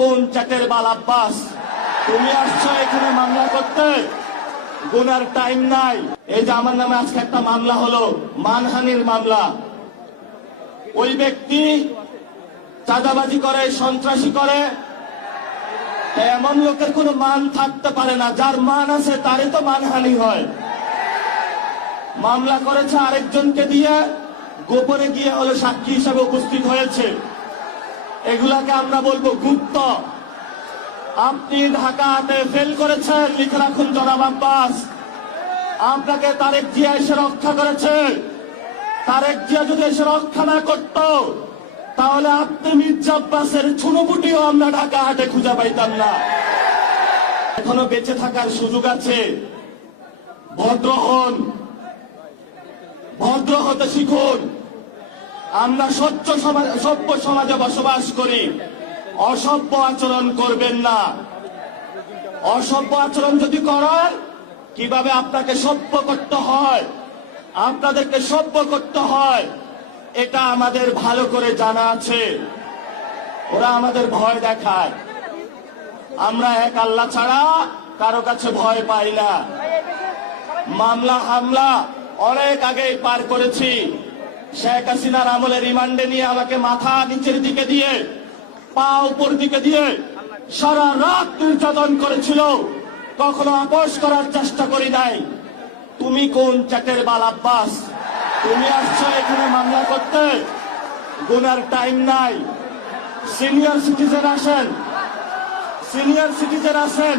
কোন চ্যাটের বাল আব্বাস? তুমি আসছো এখানে মামলা করতে, গুনার টাইম নাই। এই যে আমার নামে আজকে একটা মামলা হলো, মানহানির মামলা। ওই ব্যক্তি চাঁদাবাজি করে, সন্ত্রাসী করে, এমন লোকের কোনো মান থাকতে পারে না। যার মান আছে তারই তো মানহানি হয়। মামলা করেছে আরেকজনকে দিয়ে, গোপনে গিয়ে হলো সাক্ষী হিসাবে উপস্থিত হয়েছে। এগুলাকে আমরা বলবো গুপ্ত। আপনি ঢাকাতে ফেল করেছেন, লিখে রাখুন জনাব আব্বাস। আপনাকে তারেক জিয়া এসে রক্ষা করেছে। তারেক জিয়া যদি এসে রক্ষা না করত, তাহলে আপনি মির্জা আব্বাসের ছুনোপুটিও আমরা ঢাকা হাটে খুঁজে পাইতাম না। এখনো বেঁচে থাকার সুযোগ আছে। ভদ্র হন, ভদ্র হতে শিখুন। আমরা সভ্য সমাজে বসবাস করি। অসভ্য আচরণ করবেন না। অসভ্য আচরণ যদি করেন, কিভাবে আপনাকে সভ্য করতে হয়, আপনাদেরকে সভ্য করতে হয়, এটা আমাদের ভালো করে জানা আছে। ওরা আমাদের ভয় দেখায়। আমরা এক আল্লাহ ছাড়া কারো কাছে ভয় পাই না। মামলা হামলা অনেক আগেই পার করেছি। শেখ হাসিনার আমলে রিমান্ডে নিয়ে আমাকে মাথা নিচের দিকে দিয়ে, পা উপর দিকে দিয়ে সারা রাত নির্যাতন করেছিল। কখনো আপোষ করার চেষ্টা করি নাই। তুমি কোন চ্যাটের বাল আব্বাস? তুমি আসছো এখানে মামলা করতে, গুনার টাইম নাই। সিনিয়র সিটিজেন আসেন, সিনিয়র সিটিজেন আসেন।